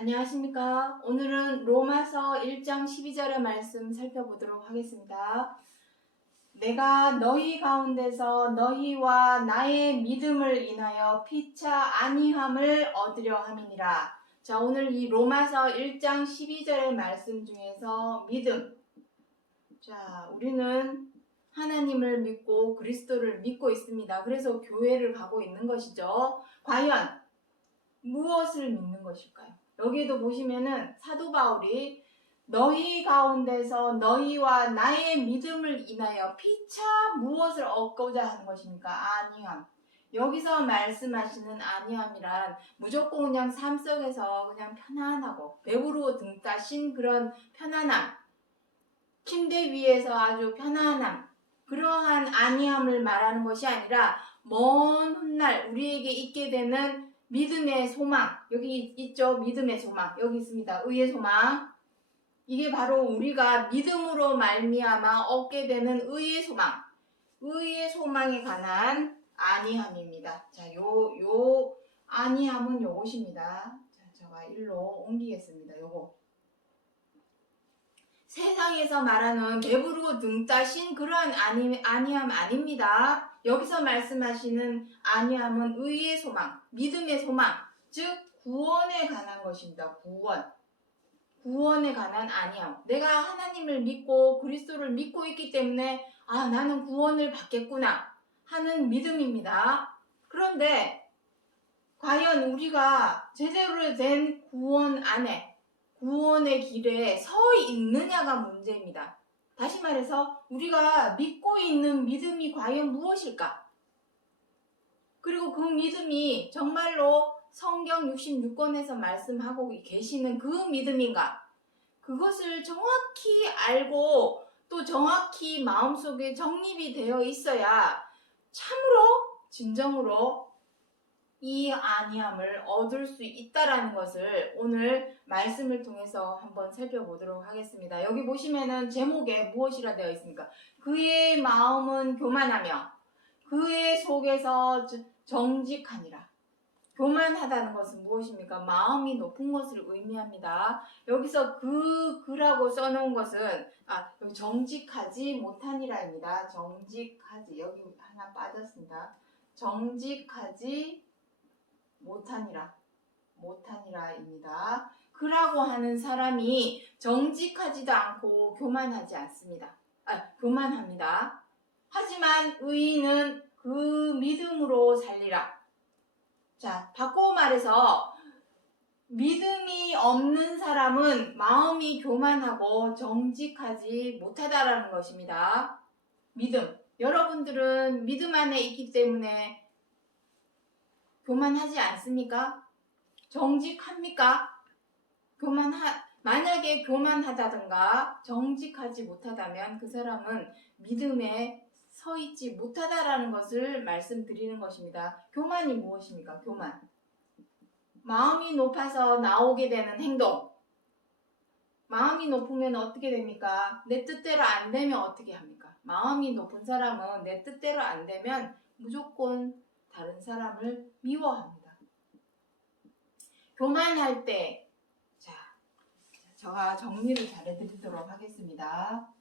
안녕하십니까. 오늘은 로마서 1장 12절의 말씀 살펴보도록 하겠습니다. 내가 너희 가운데서 너희와 나의 믿음을 인하여 피차 안위함을 얻으려 함이니라. 자, 오늘 이 로마서 1장 12절의 말씀 중에서 믿음. 자, 우리는 하나님을 믿고 그리스도를 믿고 있습니다. 그래서 교회를 가고 있는 것이죠. 과연 무엇을 믿는 것일까요? 여기에도 보시면은 사도 바울이 너희 가운데서 너희와 나의 믿음을 인하여 피차 무엇을 얻고자 하는 것입니까? 안위함. 여기서 말씀하시는 안위함이란 무조건 그냥 삶 속에서 그냥 편안하고 배부르고 등 따신 그런 편안함, 침대 위에서 아주 편안함, 그러한 안위함을 말하는 것이 아니라 먼 훗날 우리에게 있게 되는 믿음의 소망, 여기 있죠? 믿음의 소망, 여기 있습니다. 의의 소망. 이게 바로 우리가 믿음으로 말미암아 얻게 되는 의의 소망, 의의 소망에 관한 안위함입니다. 자, 요 안위함은 요것입니다. 자, 제가 일로 옮기겠습니다. 요거. 세상에서 말하는 배부르고 등 따신 그러한 안위함 아닙니다. 여기서 말씀하시는 안위함은 의의 소망, 믿음의 소망, 즉 구원에 관한 것입니다. 구원에 관한 안위함. 내가 하나님을 믿고 그리스도를 믿고 있기 때문에 나는 구원을 받겠구나 하는 믿음입니다. 그런데 과연 우리가 제대로 된 구원 안에, 구원의 길에 서 있느냐가 문제입니다. 다시 말해서 우리가 믿고 있는 믿음이 과연 무엇일까? 그리고 그 믿음이 정말로 성경 66권에서 말씀하고 계시는 그 믿음인가? 그것을 정확히 알고 또 정확히 마음속에 정립이 되어 있어야 참으로 진정으로 이 안위함을 얻을 수 있다라는 것을 오늘 말씀을 통해서 한번 살펴보도록 하겠습니다. 여기 보시면은 제목에 무엇이라 되어 있습니까? 그의 마음은 교만하며 그의 속에서 정직하니라. 교만하다는 것은 무엇입니까? 마음이 높은 것을 의미합니다. 여기서 그라고 써놓은 것은 여기 정직하지 못하니라입니다. 정직하지, 여기 하나 빠졌습니다. 정직하지 못하니라입니다. 그라고 하는 사람이 정직하지도 않고 교만하지 않습니다. 교만합니다. 하지만 의인은 그 믿음으로 살리라. 자, 바꿔 말해서 믿음이 없는 사람은 마음이 교만하고 정직하지 못하다라는 것입니다. 믿음. 여러분들은 믿음 안에 있기 때문에 교만하지 않습니까? 정직합니까? 만약에 교만하다든가 정직하지 못하다면 그 사람은 믿음에 서 있지 못하다라는 것을 말씀드리는 것입니다. 교만이 무엇입니까? 교만. 마음이 높아서 나오게 되는 행동. 마음이 높으면 어떻게 됩니까? 내 뜻대로 안 되면 어떻게 합니까? 마음이 높은 사람은 내 뜻대로 안 되면 무조건 다른 사람을 미워합니다. 교만할 때, 제가 정리를 잘 해드리도록 하겠습니다.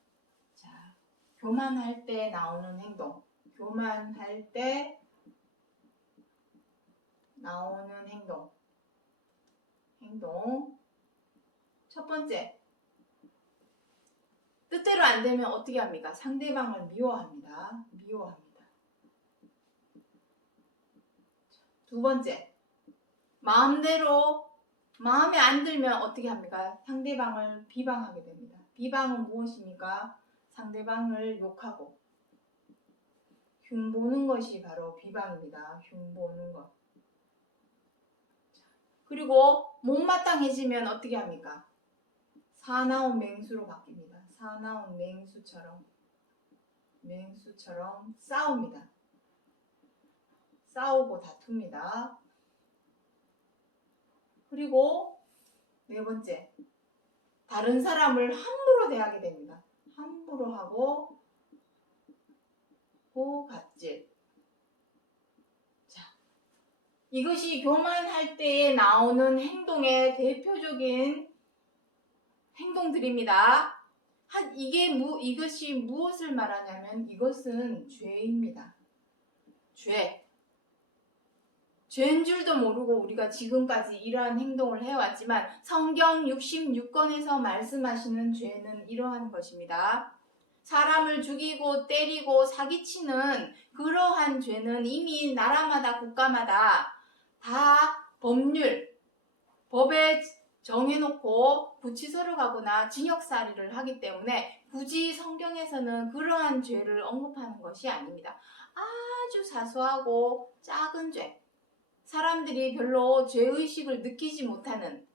자, 교만할 때 나오는 행동. 교만할 때 나오는 행동. 첫 번째, 뜻대로 안 되면 어떻게 합니까? 상대방을 미워합니다. 두 번째, 마음에 안 들면 어떻게 합니까? 상대방을 비방하게 됩니다. 비방은 무엇입니까? 상대방을 욕하고 흉보는 것이 바로 비방입니다. 흉보는 것. 그리고 못마땅해지면 어떻게 합니까? 사나운 맹수로 바뀝니다. 사나운 맹수처럼 싸웁니다. 싸우고 다툽니다. 그리고 네 번째, 다른 사람을 함부로 대하게 됩니다. 함부로 하고 갑질. 자, 이것이 교만할 때에 나오는 행동의 대표적인 행동들입니다. 이것이 무엇을 말하냐면 이것은 죄입니다. 죄. 죄인 줄도 모르고 우리가 지금까지 이러한 행동을 해왔지만 성경 66권에서 말씀하시는 죄는 이러한 것입니다. 사람을 죽이고 때리고 사기치는 그러한 죄는 이미 나라마다 국가마다 다 법에 정해놓고 구치소를 가거나 징역살이를 하기 때문에 굳이 성경에서는 그러한 죄를 언급하는 것이 아닙니다. 아주 사소하고 작은 죄, 사람들이 별로 죄의식을 느끼지 못하는,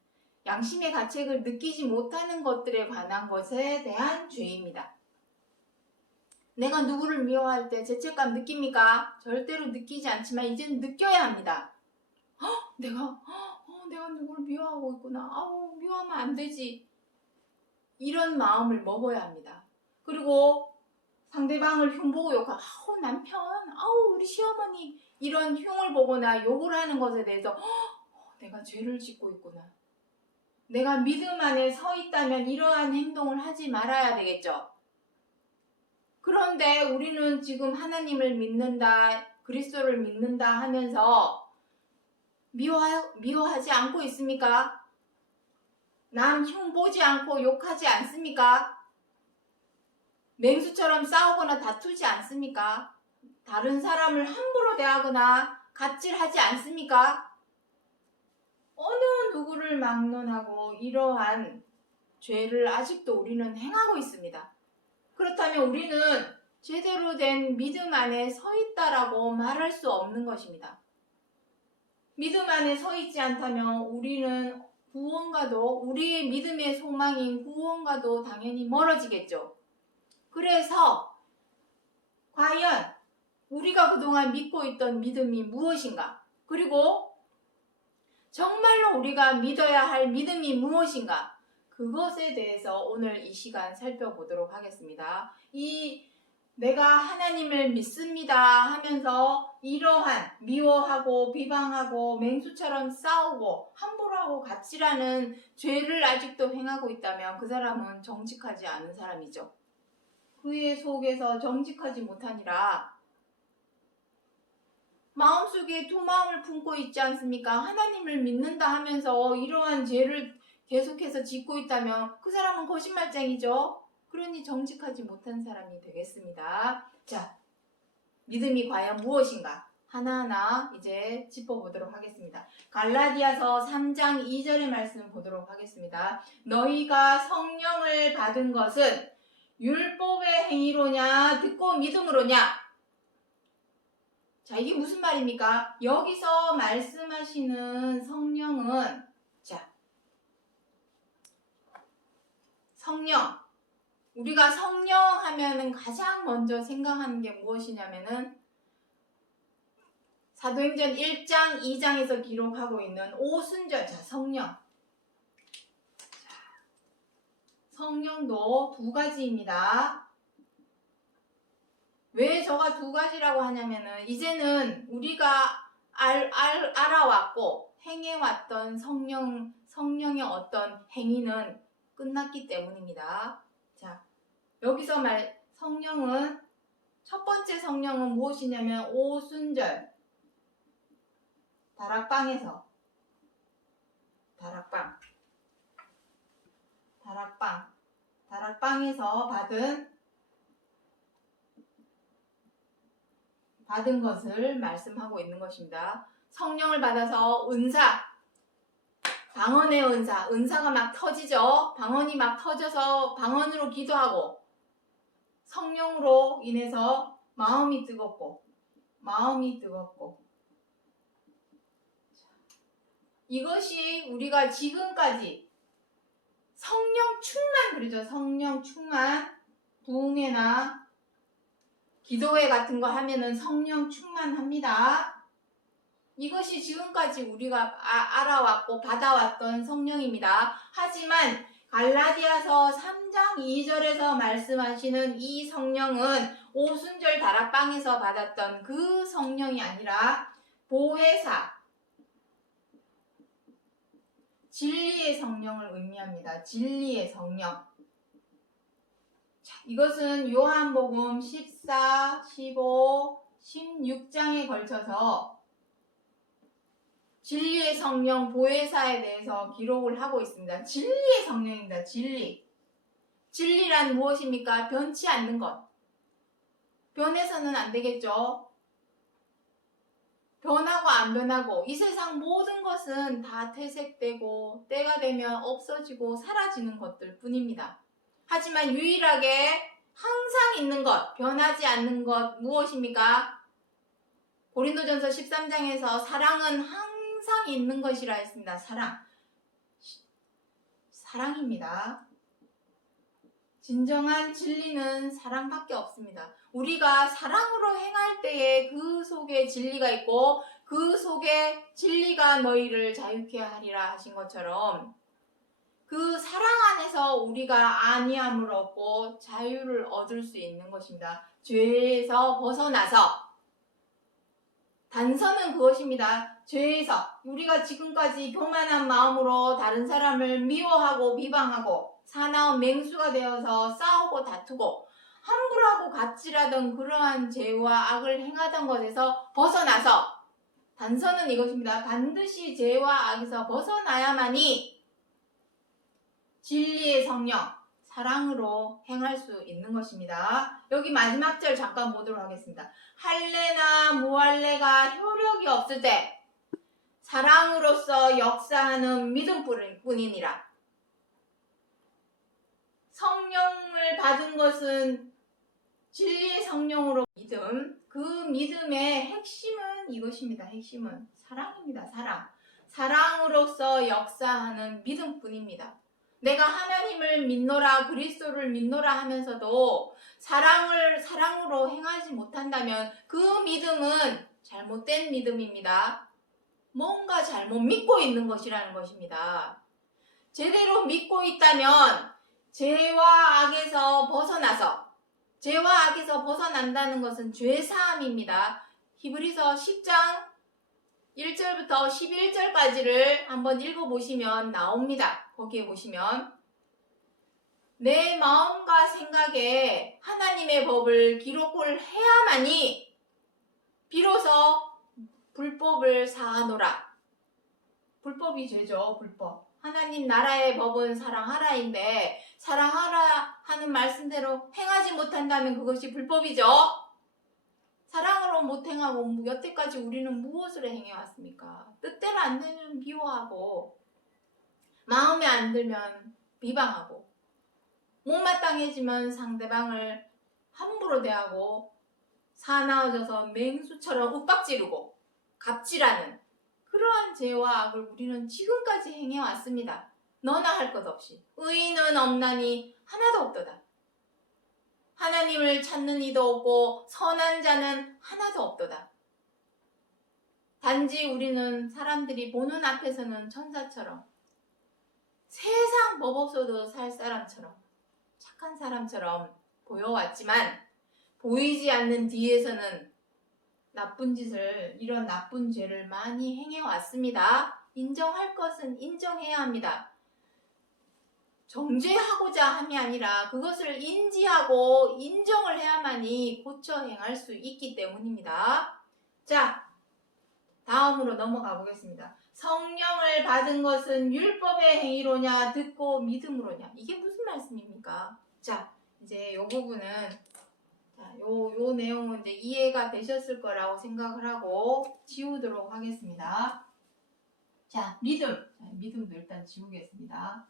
양심의 가책을 느끼지 못하는 것들에 관한 것에 대한 죄입니다. 내가 누구를 미워할 때 죄책감 느낍니까? 절대로 느끼지 않지만 이제는 느껴야 합니다. 내가 누구를 미워하고 있구나. 미워하면 안 되지. 이런 마음을 먹어야 합니다. 그리고 상대방을 흉보고 욕하고 남편, 우리 시어머니 이런 흉을 보거나 욕을 하는 것에 대해서 내가 죄를 짓고 있구나. 내가 믿음 안에 서 있다면 이러한 행동을 하지 말아야 되겠죠. 그런데 우리는 지금 하나님을 믿는다, 그리스도를 믿는다 하면서 미워하지 않고 있습니까? 남 흉보지 않고 욕하지 않습니까? 맹수처럼 싸우거나 다투지 않습니까? 다른 사람을 함부로 대하거나 갑질하지 않습니까? 어느 누구를 막론하고 이러한 죄를 아직도 우리는 행하고 있습니다. 그렇다면 우리는 제대로 된 믿음 안에 서 있다라고 말할 수 없는 것입니다. 믿음 안에 서 있지 않다면 우리는 구원과도, 우리의 믿음의 소망인 구원과도 당연히 멀어지겠죠. 그래서 과연 우리가 그동안 믿고 있던 믿음이 무엇인가? 그리고 정말로 우리가 믿어야 할 믿음이 무엇인가? 그것에 대해서 오늘 이 시간 살펴보도록 하겠습니다. 내가 하나님을 믿습니다 하면서 이러한 미워하고 비방하고 맹수처럼 싸우고 함부로 하고 갑질하는 죄를 아직도 행하고 있다면 그 사람은 정직하지 않은 사람이죠. 그의 속에서 정직하지 못하니라 마음속에 두 마음을 품고 있지 않습니까? 하나님을 믿는다 하면서 이러한 죄를 계속해서 짓고 있다면 그 사람은 거짓말쟁이죠. 그러니 정직하지 못한 사람이 되겠습니다. 자, 믿음이 과연 무엇인가? 하나하나 이제 짚어보도록 하겠습니다. 갈라디아서 3장 2절의 말씀 보도록 하겠습니다. 너희가 성령을 받은 것은 율법의 행위로냐 듣고 믿음으로냐? 자, 이게 무슨 말입니까? 여기서 말씀하시는 성령은 성령, 우리가 성령 하면은 가장 먼저 생각하는 게 무엇이냐면은 사도행전 1장, 2장에서 기록하고 있는 오순절, 성령. 성령도 두 가지입니다. 왜 저가 두 가지라고 하냐면은 이제는 우리가 알아왔고 행해왔던 성령의 어떤 행위는 끝났기 때문입니다. 자, 여기서 성령은 첫 번째 성령은 무엇이냐면 오순절 다락방에서 다락방에서 받은 것을 말씀하고 있는 것입니다. 성령을 받아서 방언의 은사가 막 터지죠. 방언이 막 터져서 방언으로 기도하고 성령으로 인해서 마음이 뜨겁고 이것이 우리가 지금까지 성령 충만, 그러죠. 성령 충만, 부흥회나 기도회 같은 거 하면은 성령 충만합니다. 이것이 지금까지 우리가 알아왔고 받아왔던 성령입니다. 하지만 갈라디아서 3장 2절에서 말씀하시는 이 성령은 오순절 다락방에서 받았던 그 성령이 아니라 보혜사, 진리의 성령을 의미합니다. 진리의 성령. 자, 이것은 요한복음 14, 15, 16장에 걸쳐서 진리의 성령 보혜사에 대해서 기록을 하고 있습니다. 진리의 성령입니다. 진리. 진리란 무엇입니까? 변치 않는 것. 변해서는 안 되겠죠. 변하고 안 변하고 이 세상 모든 것은 다 퇴색되고 때가 되면 없어지고 사라지는 것들 뿐입니다. 하지만 유일하게 항상 있는 것, 변하지 않는 것 무엇입니까? 고린도전서 13장에서 사랑은 항상 있는 것이라 했습니다. 사랑입니다. 진정한 진리는 사랑밖에 없습니다. 우리가 사랑으로 행할 때에 그 속에 진리가 있고 그 속에 진리가 너희를 자유케 하리라 하신 것처럼 그 사랑 안에서 우리가 안위함을 얻고 자유를 얻을 수 있는 것입니다. 죄에서 벗어나서 단서는 그것입니다. 죄에서 우리가 지금까지 교만한 마음으로 다른 사람을 미워하고 비방하고 사나운 맹수가 되어서 싸우고 다투고 함부로하고 갑질하던 그러한 죄와 악을 행하던 것에서 벗어나서 단서는 이것입니다. 반드시 죄와 악에서 벗어나야만이 진리의 성령, 사랑으로 행할 수 있는 것입니다. 여기 마지막 절 잠깐 보도록 하겠습니다. 할례나 무할례가 효력이 없을 때 사랑으로서 역사하는 믿음뿐이니라. 성령을 받은 것은 진리의 성령으로 믿음. 그 믿음의 핵심은 이것입니다. 핵심은 사랑입니다. 사랑. 사랑으로서 역사하는 믿음뿐입니다. 내가 하나님을 믿노라 그리스도를 믿노라 하면서도 사랑으로 행하지 못한다면 그 믿음은 잘못된 믿음입니다. 뭔가 잘못 믿고 있는 것이라는 것입니다. 제대로 믿고 있다면 죄와 악에서 벗어난다는 것은 죄사함입니다. 히브리서 10장 1절부터 11절까지를 한번 읽어보시면 나옵니다. 거기에 보시면 내 마음과 생각에 하나님의 법을 기록을 해야만이 비로소 불법을 사하노라. 불법이 죄죠. 불법. 하나님 나라의 법은 사랑하라인데 사랑하라 하는 말씀대로 행하지 못한다면 그것이 불법이죠. 사랑으로 못 행하고 여태까지 우리는 무엇을 행해왔습니까? 뜻대로 안 되면 미워하고 마음에 안 들면 비방하고 못마땅해지면 상대방을 함부로 대하고 사나워져서 맹수처럼 윽박지르고 갑질하는 그러한 죄와 악을 우리는 지금까지 행해왔습니다. 너나 할 것 없이 의인은 없나니 하나도 없도다. 하나님을 찾는 이도 없고 선한 자는 하나도 없도다. 단지 우리는 사람들이 보는 앞에서는 천사처럼 세상 법 없어도 살 사람처럼 착한 사람처럼 보여왔지만 보이지 않는 뒤에서는 이런 나쁜 죄를 많이 행해왔습니다. 인정할 것은 인정해야 합니다. 정죄하고자 함이 아니라 그것을 인지하고 인정을 해야만이 고쳐 행할 수 있기 때문입니다. 자, 다음으로 넘어가 보겠습니다. 성령을 받은 것은 율법의 행위로냐 듣고 믿음으로냐. 이게 무슨 말씀입니까? 자, 이제 요 부분은 요 내용은 이제 이해가 되셨을 거라고 생각을 하고 지우도록 하겠습니다. 자, 믿음도 일단 지우겠습니다.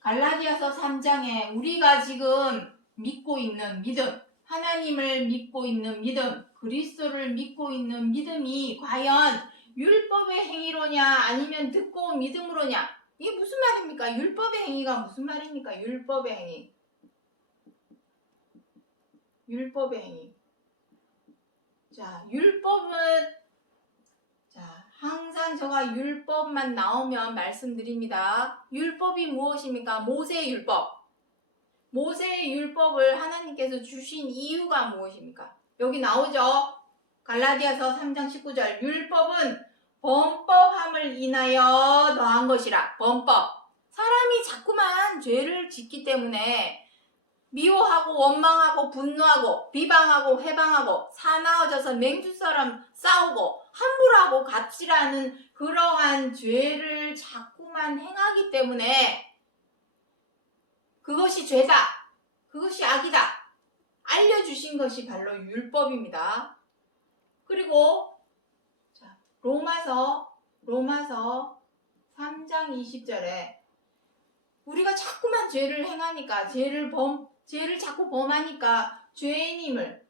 갈라디아서 3장에 우리가 지금 믿고 있는 믿음, 하나님을 믿고 있는 믿음, 그리스도를 믿고 있는 믿음이 과연 율법의 행위로냐 아니면 듣고 믿음으로냐. 이게 무슨 말입니까? 율법의 행위가 무슨 말입니까? 율법의 행위. 자, 항상 제가 율법만 나오면 말씀드립니다. 율법이 무엇입니까? 모세의 율법. 모세의 율법을 하나님께서 주신 이유가 무엇입니까? 여기 나오죠? 갈라디아서 3장 19절. 율법은 범법함을 인하여 정한 것이라. 범법. 사람이 자꾸만 죄를 짓기 때문에 미워하고 원망하고 분노하고 비방하고 회방하고 사나워져서 맹주처럼 싸우고 함부로하고 갑질하는 그러한 죄를 자꾸만 행하기 때문에 그것이 죄다. 그것이 악이다. 알려주신 것이 바로 율법입니다. 그리고 로마서 3장 20절에 우리가 자꾸만 죄를 행하니까 죄를 자꾸 범하니까 죄를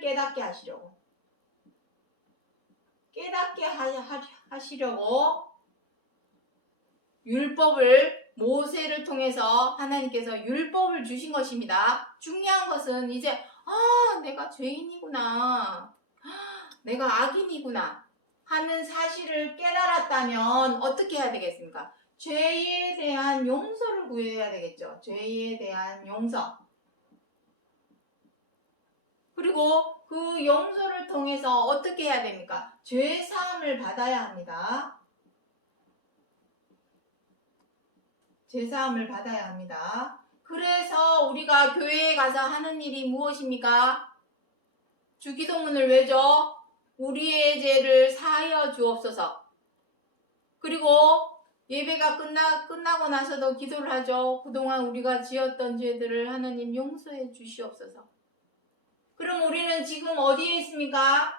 깨닫게 하시려고 율법을 모세를 통해서 하나님께서 율법을 주신 것입니다. 중요한 것은 이제 내가 죄인이구나. 내가 악인이구나 하는 사실을 깨달았다면 어떻게 해야 되겠습니까? 죄에 대한 용서를 구해야 되겠죠. 죄에 대한 용서. 그리고 그 용서를 통해서 어떻게 해야 됩니까? 죄 사함을 받아야 합니다. 죄 사함을 받아야 합니다. 그래서 우리가 교회에 가서 하는 일이 무엇입니까? 주기도문을 외죠. 우리의 죄를 사하여 주옵소서. 그리고 예배가 끝나고 나서도 기도를 하죠. 그동안 우리가 지었던 죄들을 하나님 용서해 주시옵소서. 그럼 우리는 지금 어디에 있습니까?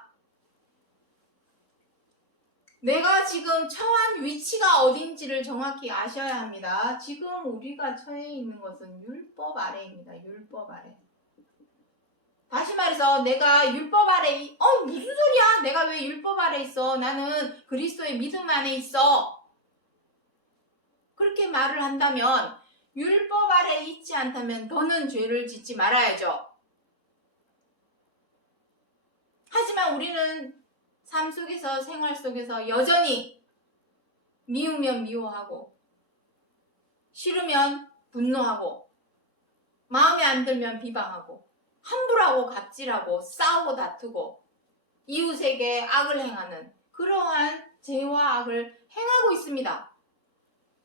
내가 지금 처한 위치가 어딘지를 정확히 아셔야 합니다. 지금 우리가 처해 있는 것은 율법 아래입니다. 율법 아래. 다시 말해서 내가 율법 아래 무슨 소리야? 내가 왜 율법 아래 있어? 나는 그리스도의 믿음 안에 있어. 그렇게 말을 한다면 율법 아래 있지 않다면 더는 죄를 짓지 말아야죠. 하지만 우리는 삶 속에서 생활 속에서 여전히 미우면 미워하고 싫으면 분노하고 마음에 안 들면 비방하고 함부로하고 갑질하고 싸우고 다투고 이웃에게 악을 행하는 그러한 죄와 악을 행하고 있습니다.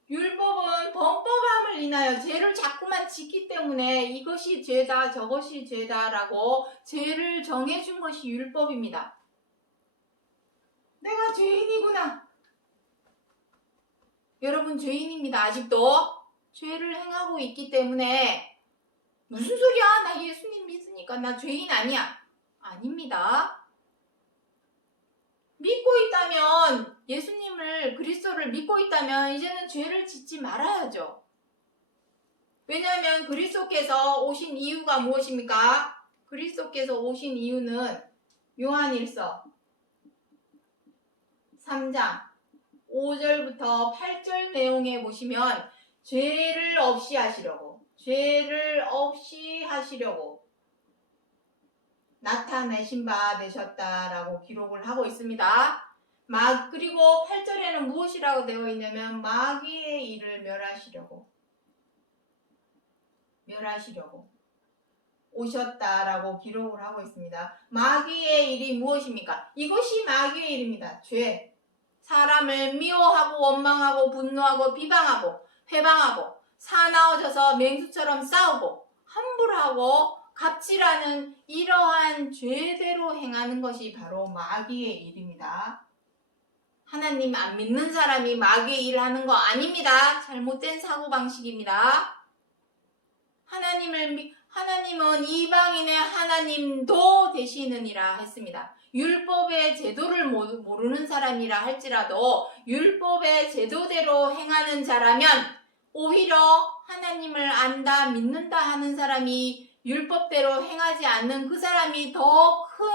율법은 범법함을 인하여 죄를 자꾸만 짓기 때문에 이것이 죄다 저것이 죄다라고 죄를 정해준 것이 율법입니다. 내가 죄인이구나. 여러분 죄인입니다. 아직도 죄를 행하고 있기 때문에 무슨 소리야? 나 예수님 믿으니까 나 죄인 아니야. 아닙니다. 믿고 있다면 예수님을 그리스도를 믿고 있다면 이제는 죄를 짓지 말아야죠. 왜냐하면 그리스도께서 오신 이유가 무엇입니까? 그리스도께서 오신 이유는 요한일서 3장 5절부터 8절 내용에 보시면 죄를 없이 하시려고 나타내신 바 되셨다라고 기록을 하고 있습니다. 그리고 8절에는 무엇이라고 되어 있냐면 마귀의 일을 멸하시려고 오셨다라고 기록을 하고 있습니다. 마귀의 일이 무엇입니까? 이것이 마귀의 일입니다. 죄. 사람을 미워하고 원망하고 분노하고 비방하고 회방하고 사나워져서 맹수처럼 싸우고 함부로하고 갑질하는 이러한 죄대로 행하는 것이 바로 마귀의 일입니다. 하나님 안 믿는 사람이 마귀의 일을 하는 거 아닙니다. 잘못된 사고방식입니다. 하나님은 이방인의 하나님도 되시느니라 했습니다. 율법의 제도를 모르는 사람이라 할지라도 율법의 제도대로 행하는 자라면 오히려 하나님을 안다 믿는다 하는 사람이 율법대로 행하지 않는 그 사람이 더 큰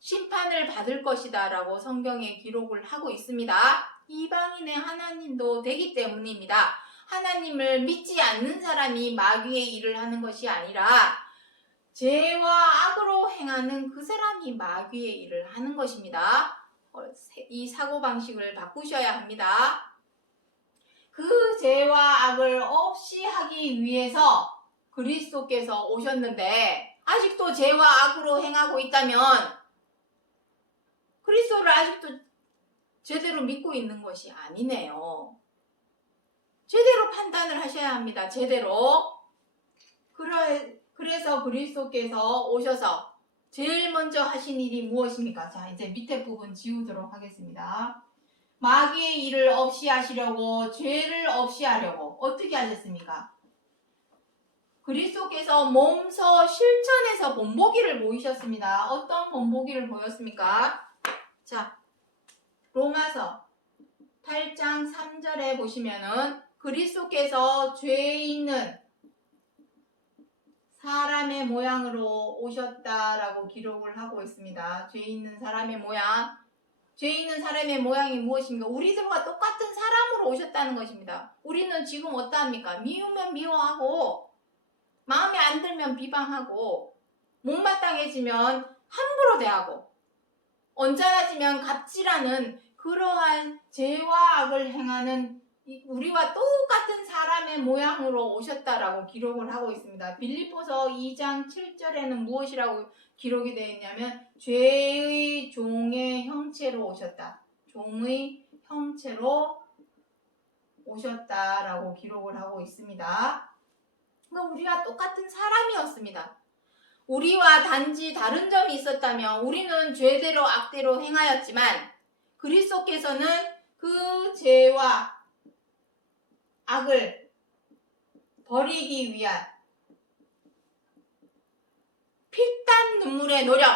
심판을 받을 것이다 라고 성경에 기록을 하고 있습니다. 이방인의 하나님도 되기 때문입니다. 하나님을 믿지 않는 사람이 마귀의 일을 하는 것이 아니라 죄와 악으로 행하는 그 사람이 마귀의 일을 하는 것입니다. 이 사고방식을 바꾸셔야 합니다. 그 죄와 악을 없이 하기 위해서 그리스도께서 오셨는데 아직도 죄와 악으로 행하고 있다면 그리스도를 아직도 제대로 믿고 있는 것이 아니네요. 제대로 판단을 하셔야 합니다. 제대로. 그래서 그리스도께서 오셔서 제일 먼저 하신 일이 무엇입니까? 자, 이제 밑에 부분 지우도록 하겠습니다. 마귀의 일을 없이 하시려고, 죄를 없이 하려고 어떻게 하셨습니까? 그리스도께서 몸소 실천해서 본보기를 보이셨습니다. 어떤 본보기를 보였습니까? 자, 로마서 8장 3절에 보시면은 그리스도께서 죄 있는 사람의 모양으로 오셨다라고 기록을 하고 있습니다. 죄 있는 사람의 모양. 죄 있는 사람의 모양이 무엇입니까? 우리들과 똑같은 사람으로 오셨다는 것입니다. 우리는 지금 어떠합니까? 미우면 미워하고, 마음에 안 들면 비방하고, 못마땅해지면 함부로 대하고, 언짢아지면 갑질하는 그러한 죄와 악을 행하는 우리와 똑같은 사람의 모양으로 오셨다라고 기록을 하고 있습니다. 빌립보서 2장 7절에는 무엇이라고 기록이 되어 있냐면 죄의 종의 형체로 오셨다. 종의 형체로 오셨다라고 기록을 하고 있습니다. 그러니까 우리와 똑같은 사람이었습니다. 우리와 단지 다른 점이 있었다면 우리는 죄대로 악대로 행하였지만 그리스도께서는 그 죄와 악을 버리기 위한 피땀 눈물의 노력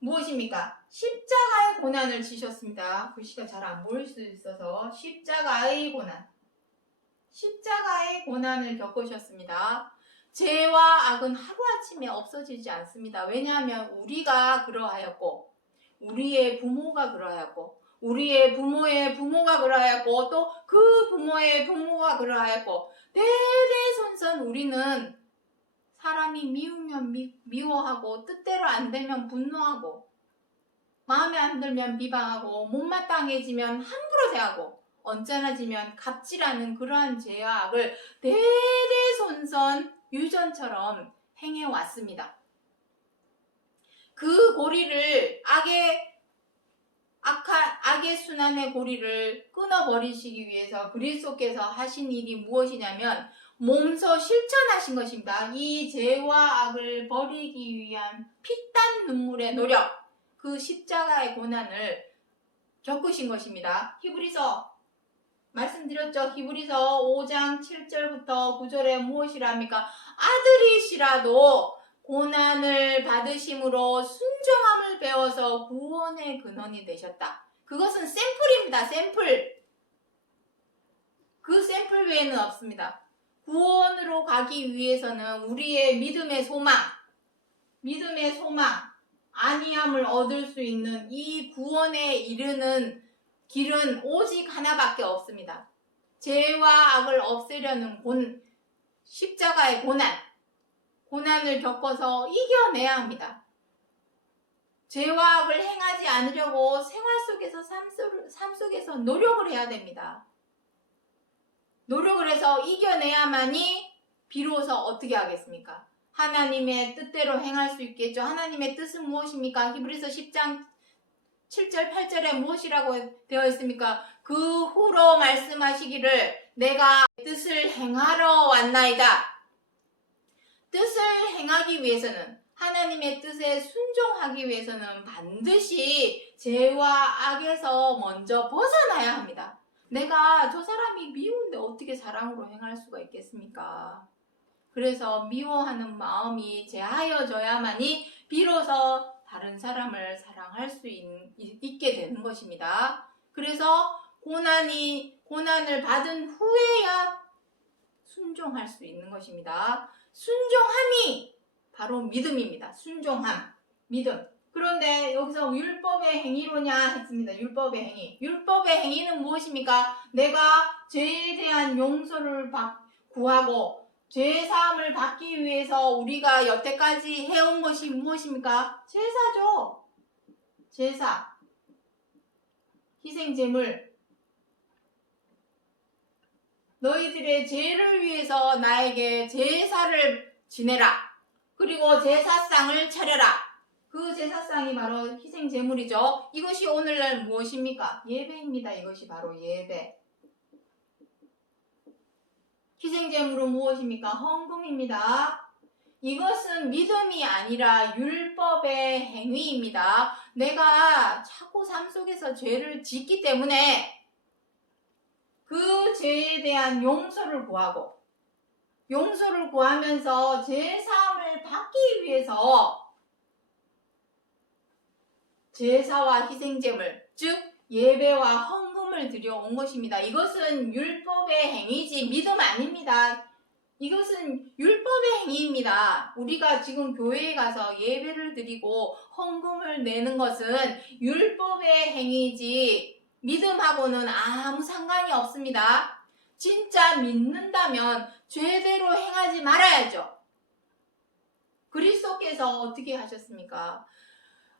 무엇입니까? 십자가의 고난을 지셨습니다. 글씨가 잘 안 보일 수 있어서 십자가의 고난, 십자가의 고난을 겪으셨습니다. 죄와 악은 하루아침에 없어지지 않습니다. 왜냐하면 우리가 그러하였고 우리의 부모가 그러하였고 우리의 부모의 부모가 그러하였고 또 그 부모의 부모가 그러하였고 대대손손 우리는 사람이 미우면 미워하고 뜻대로 안 되면 분노하고 마음에 안 들면 비방하고 못마땅해지면 함부로 대하고 언짢아지면 갑질하는 그러한 죄와 악을 대대손손 유전처럼 행해왔습니다. 그 고리를 악의 순환의 고리를 끊어버리시기 위해서 그리스도께서 하신 일이 무엇이냐면 몸소 실천하신 것입니다. 이 죄와 악을 버리기 위한 피땀 눈물의 노력, 그 십자가의 고난을 겪으신 것입니다. 히브리서 말씀드렸죠. 히브리서 5장 7절부터 9절에 무엇이랍니까? 아들이시라도 고난을 받으심으로 순종함을 배워서 구원의 근원이 되셨다. 그것은 샘플입니다. 샘플. 그 샘플 외에는 없습니다. 구원으로 가기 위해서는 우리의 믿음의 소망, 안위함을 얻을 수 있는 이 구원에 이르는 길은 오직 하나밖에 없습니다. 죄와 악을 없애려는 십자가의 고난을 겪어서 이겨내야 합니다. 죄와 악을 행하지 않으려고 생활 속에서 삶 속에서 노력을 해야 됩니다. 노력을 해서 이겨내야만이 비로소 어떻게 하겠습니까? 하나님의 뜻대로 행할 수 있겠죠. 하나님의 뜻은 무엇입니까? 히브리서 10장 7절 8절에 무엇이라고 되어 있습니까? 그 후로 말씀하시기를 내가 뜻을 행하러 왔나이다. 뜻을 행하기 위해서는 하나님의 뜻에 순종하기 위해서는 반드시 죄와 악에서 먼저 벗어나야 합니다. 내가 저 사람이 미운데 어떻게 사랑으로 행할 수가 있겠습니까? 그래서 미워하는 마음이 제하여져야만이 비로소 다른 사람을 사랑할 수 있게 되는 것입니다. 그래서 고난을 받은 후에야 순종할 수 있는 것입니다. 순종함이 바로 믿음입니다. 순종함, 믿음. 그런데 여기서 율법의 행위로냐 했습니다. 율법의 행위. 율법의 행위는 무엇입니까? 내가 죄에 대한 용서를 구하고 죄사함을 받기 위해서 우리가 여태까지 해온 것이 무엇입니까? 제사죠. 제사. 희생제물. 너희들의 죄를 위해서 나에게 제사를 지내라. 그리고 제사상을 차려라. 그 제사상이 바로 희생제물이죠. 이것이 오늘날 무엇입니까? 예배입니다. 이것이 바로 예배. 희생제물은 무엇입니까? 헌금입니다. 이것은 믿음이 아니라 율법의 행위입니다. 내가 자꾸 삶 속에서 죄를 짓기 때문에 그 죄에 대한 용서를 구하고, 용서를 구하면서 죄사함을 받기 위해서 제사와 희생제물, 즉 예배와 헌금을 드려온 것입니다. 이것은 율법의 행위지 믿음 아닙니다. 이것은 율법의 행위입니다. 우리가 지금 교회에 가서 예배를 드리고 헌금을 내는 것은 율법의 행위지 믿음하고는 아무 상관이 없습니다. 진짜 믿는다면 죄대로 행하지 말아야죠. 그리스도께서 어떻게 하셨습니까?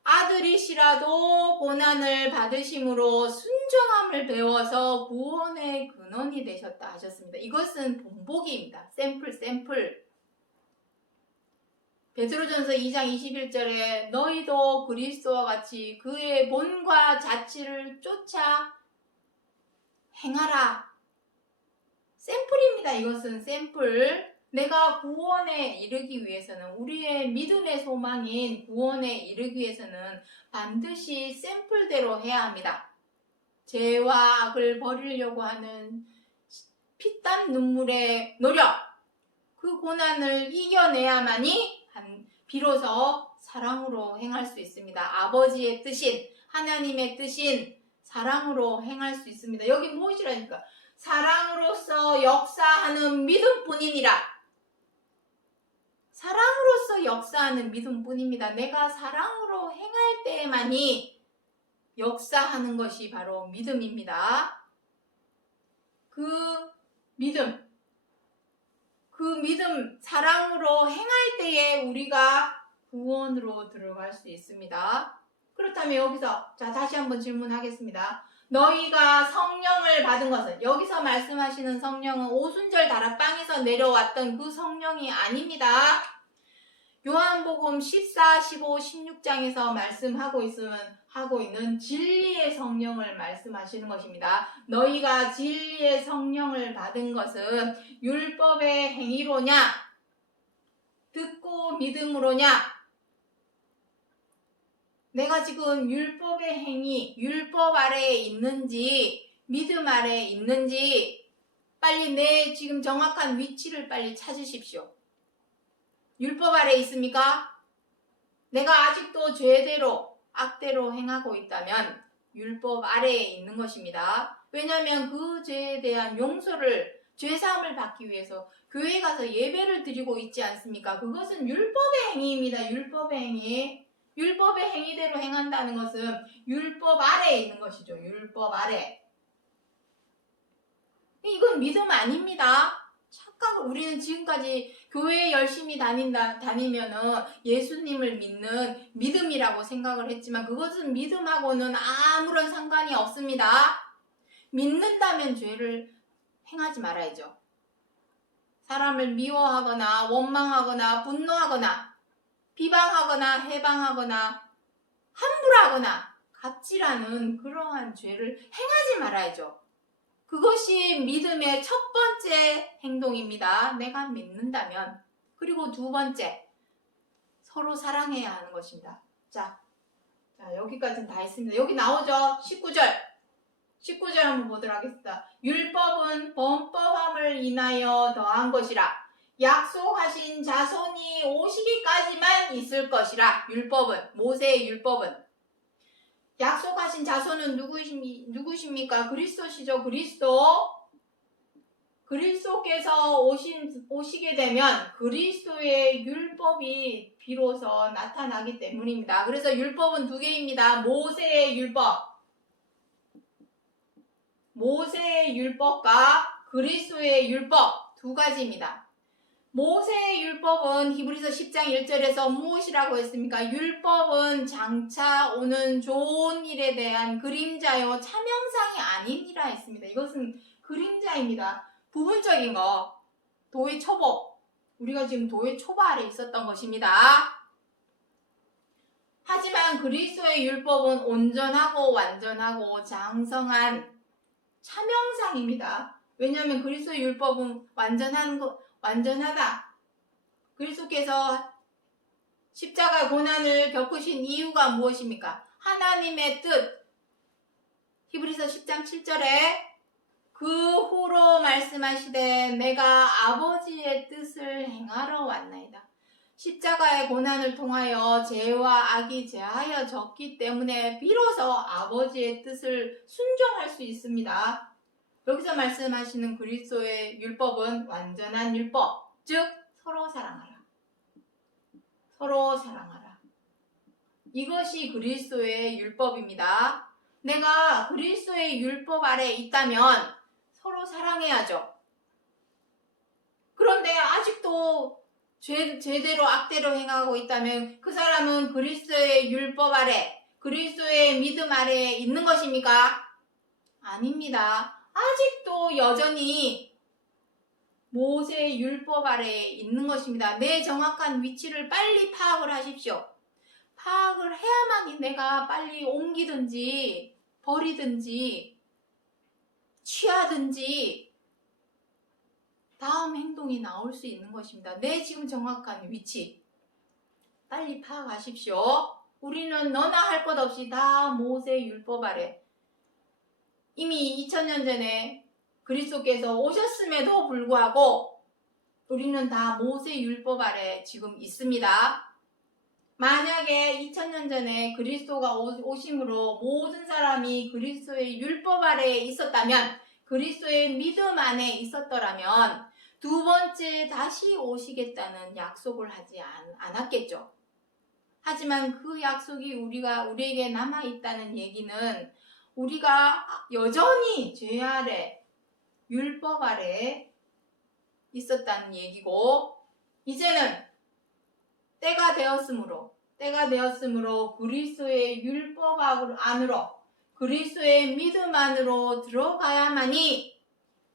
아들이시라도 고난을 받으심으로 순종함을 배워서 구원의 근원이 되셨다 하셨습니다. 이것은 본보기입니다. 샘플. 베드로전서 2장 21절에 너희도 그리스도와 같이 그의 본과 자치를 쫓아 행하라. 샘플입니다. 이것은 샘플. 내가 구원에 이르기 위해서는, 우리의 믿음의 소망인 구원에 이르기 위해서는 반드시 샘플대로 해야 합니다. 죄와 악을 버리려고 하는 피땀 눈물의 노력, 그 고난을 이겨내야만이 비로소 사랑으로 행할 수 있습니다. 아버지의 뜻인, 하나님의 뜻인 사랑으로 행할 수 있습니다. 여기 무엇이라니까? 사랑으로서 역사하는 믿음뿐이니라. 사랑으로서 역사하는 믿음뿐입니다. 내가 사랑으로 행할 때만이 역사하는 것이 바로 믿음입니다. 그 믿음, 사랑으로 행할 때에 우리가 구원으로 들어갈 수 있습니다. 그렇다면 여기서 다시 한번 질문하겠습니다. 너희가 성령을 받은 것은, 여기서 말씀하시는 성령은 오순절 다락방에서 내려왔던 그 성령이 아닙니다. 요한복음 14, 15, 16장에서 말씀하고 있는 진리의 성령을 말씀하시는 것입니다. 너희가 진리의 성령을 받은 것은 율법의 행위로냐? 듣고 믿음으로냐? 내가 지금 율법의 행위, 율법 아래에 있는지 믿음 아래에 있는지 빨리 내 지금 정확한 위치를 빨리 찾으십시오. 율법 아래에 있습니까? 내가 아직도 죄대로, 악대로 행하고 있다면 율법 아래에 있는 것입니다. 왜냐하면 그 죄에 대한 용서를, 죄사함을 받기 위해서 교회에 가서 예배를 드리고 있지 않습니까? 그것은 율법의 행위입니다. 율법의 행위. 율법의 행위대로 행한다는 것은 율법 아래에 있는 것이죠. 율법 아래. 이건 믿음 아닙니다. 우리는 지금까지 교회에 열심히 다니면은 예수님을 믿는 믿음이라고 생각을 했지만 그것은 믿음하고는 아무런 상관이 없습니다. 믿는다면 죄를 행하지 말아야죠. 사람을 미워하거나 원망하거나 분노하거나 비방하거나 해방하거나 함부로하거나 갑질하는 그러한 죄를 행하지 말아야죠. 그것이 믿음의 첫 번째 행동입니다. 내가 믿는다면. 그리고 두 번째, 서로 사랑해야 하는 것입니다. 자, 여기까지는 다 했습니다. 여기 나오죠? 19절 한번 보도록 하겠습니다. 율법은 범법함을 인하여 더한 것이라. 약속하신 자손이 오시기까지만 있을 것이라. 율법은, 모세의 율법은. 약속하신 자손은 누구십니까? 그리스도시죠. 그리스도께서 오시게 되면 그리스도의 율법이 비로소 나타나기 때문입니다. 그래서 율법은 두 개입니다. 모세의 율법과 그리스도의 율법 두 가지입니다. 모세의 율법은 히브리서 10장 1절에서 무엇이라고 했습니까? 율법은 장차 오는 좋은 일에 대한 그림자요 차명상이 아니니라 했습니다. 이것은 그림자입니다. 부분적인 거, 도의 초보, 우리가 지금 도의 초보 아래 있었던 것입니다. 하지만 그리스도의 율법은 온전하고 완전하고 장성한 차명상입니다. 왜냐하면 그리스도의 율법은 완전하다. 그리스도께서 십자가 고난을 겪으신 이유가 무엇입니까? 하나님의 뜻. 히브리서 10장 7절에 그 후로 말씀하시되 내가 아버지의 뜻을 행하러 왔나이다. 십자가의 고난을 통하여 죄와 악이 제하여 졌기 때문에 비로소 아버지의 뜻을 순종할 수 있습니다. 여기서 말씀하시는 그리스도의 율법은 완전한 율법, 즉 서로 사랑하라. 서로 사랑하라. 이것이 그리스도의 율법입니다. 내가 그리스도의 율법 아래 있다면 서로 사랑해야죠. 그런데 아직도 제대로 악대로 행하고 있다면 그 사람은 그리스도의 율법 아래, 그리스도의 믿음 아래에 있는 것입니까? 아닙니다. 아직도 여전히 모세의 율법 아래에 있는 것입니다. 내 정확한 위치를 빨리 파악을 하십시오. 파악을 해야만이 내가 빨리 옮기든지 버리든지 취하든지 다음 행동이 나올 수 있는 것입니다. 내 지금 정확한 위치 빨리 파악하십시오. 우리는 너나 할 것 없이 다 모세의 율법 아래 이미 2000년 전에 그리스도께서 오셨음에도 불구하고 우리는 다 모세의 율법 아래 지금 있습니다. 만약에 2000년 전에 그리스도가 오심으로 모든 사람이 그리스도의 율법 아래에 있었다면, 그리스도의 믿음 안에 있었더라면 두 번째 다시 오시겠다는 약속을 하지 않았겠죠. 하지만 그 약속이 우리에게 남아있다는 얘기는 우리가 여전히 죄 아래, 율법 아래 있었다는 얘기고, 이제는 때가 되었으므로 그리스도의 율법 안으로, 그리스도의 믿음 안으로 들어가야만이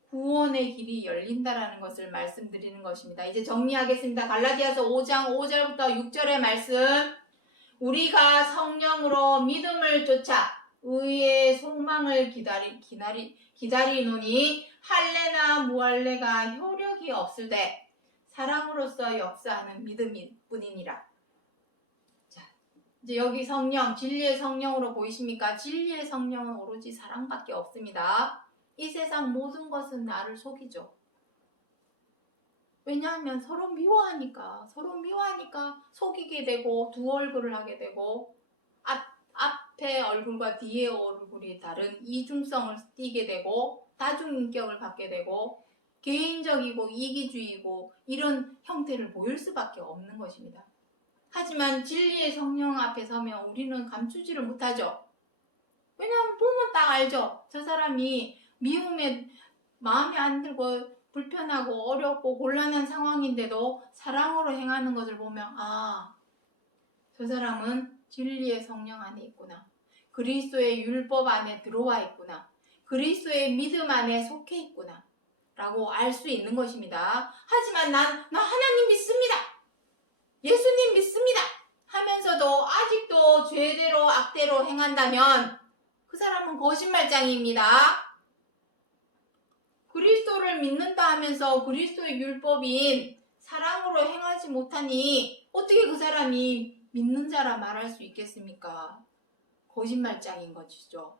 구원의 길이 열린다라는 것을 말씀드리는 것입니다. 이제 정리하겠습니다. 갈라디아서 5장 5절부터 6절의 말씀. 우리가 성령으로 믿음을 쫓아 의의 소망을 기다리노니 할례나 무할례가 효력이 없으되 사랑으로서 역사하는 믿음일 뿐이니라. 자, 이제 여기 성령, 진리의 성령으로 보이십니까? 진리의 성령은 오로지 사랑밖에 없습니다. 이 세상 모든 것은 나를 속이죠. 왜냐하면 서로 미워하니까 속이게 되고 두 얼굴을 하게 되고 앞에 얼굴과 뒤의 얼굴이 다른 이중성을 띠게 되고 다중인격을 갖게 되고 개인적이고 이기주의고 이런 형태를 보일 수밖에 없는 것입니다. 하지만 진리의 성령 앞에 서면 우리는 감추지를 못하죠. 왜냐하면 보면 딱 알죠. 저 사람이 미움에 마음에 안 들고 불편하고 어렵고 곤란한 상황인데도 사랑으로 행하는 것을 보면 저 사람은 진리의 성령 안에 있구나. 그리스도의 율법 안에 들어와 있구나. 그리스도의 믿음 안에 속해 있구나. 라고 알 수 있는 것입니다. 하지만 나 하나님 믿습니다. 예수님 믿습니다. 하면서도 아직도 죄대로 악대로 행한다면 그 사람은 거짓말장입니다. 그리스도를 믿는다 하면서 그리스도의 율법인 사랑으로 행하지 못하니 어떻게 그 사람이 믿는 자라 말할 수 있겠습니까? 거짓말장인 것이죠.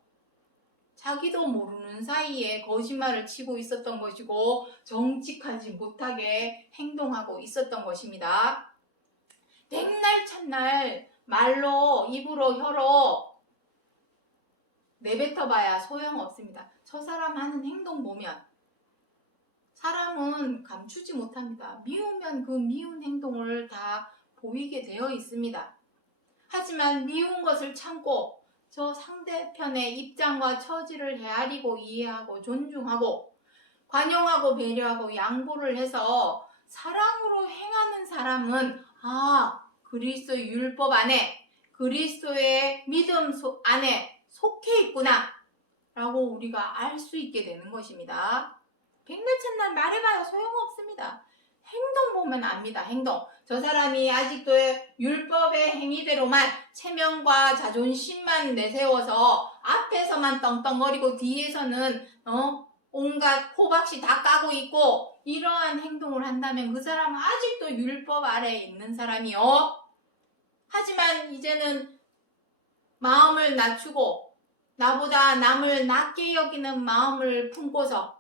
자기도 모르는 사이에 거짓말을 치고 있었던 것이고 정직하지 못하게 행동하고 있었던 것입니다. 백날 첫날 말로 입으로 혀로 내뱉어봐야 소용없습니다. 저 사람 하는 행동 보면 사람은 감추지 못합니다. 미우면 그 미운 행동을 다 보이게 되어 있습니다. 하지만 미운 것을 참고 저 상대편의 입장과 처지를 헤아리고 이해하고 존중하고 관용하고 배려하고 양보를 해서 사랑으로 행하는 사람은 그리스도의 율법 안에 그리스도의 믿음 안에 속해 있구나 라고 우리가 알 수 있게 되는 것입니다. 백날 첫날 말해봐야 소용없습니다. 행동 보면 압니다. 행동. 저 사람이 아직도 율법의 행위대로만 체면과 자존심만 내세워서 앞에서만 떵떵거리고 뒤에서는 온갖 호박씨 다 까고 있고 이러한 행동을 한다면 그 사람은 아직도 율법 아래에 있는 사람이요. 하지만 이제는 마음을 낮추고 나보다 남을 낮게 여기는 마음을 품고서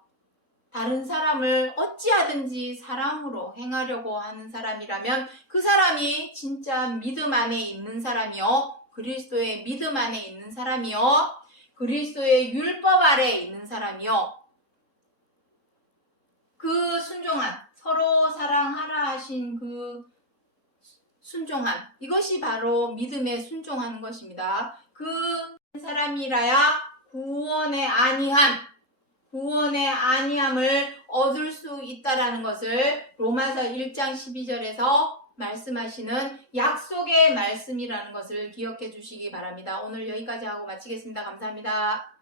다른 사람을 어찌하든지 사랑으로 행하려고 하는 사람이라면 그 사람이 진짜 믿음 안에 있는 사람이요. 그리스도의 믿음 안에 있는 사람이요. 그리스도의 율법 아래에 있는 사람이요. 그 순종함, 서로 사랑하라 하신 그 순종함, 이것이 바로 믿음에 순종하는 것입니다. 그 사람이라야 구원의 아니함을 얻을 수 있다라는 것을 로마서 1장 12절에서 말씀하시는 약속의 말씀이라는 것을 기억해 주시기 바랍니다. 오늘 여기까지 하고 마치겠습니다. 감사합니다.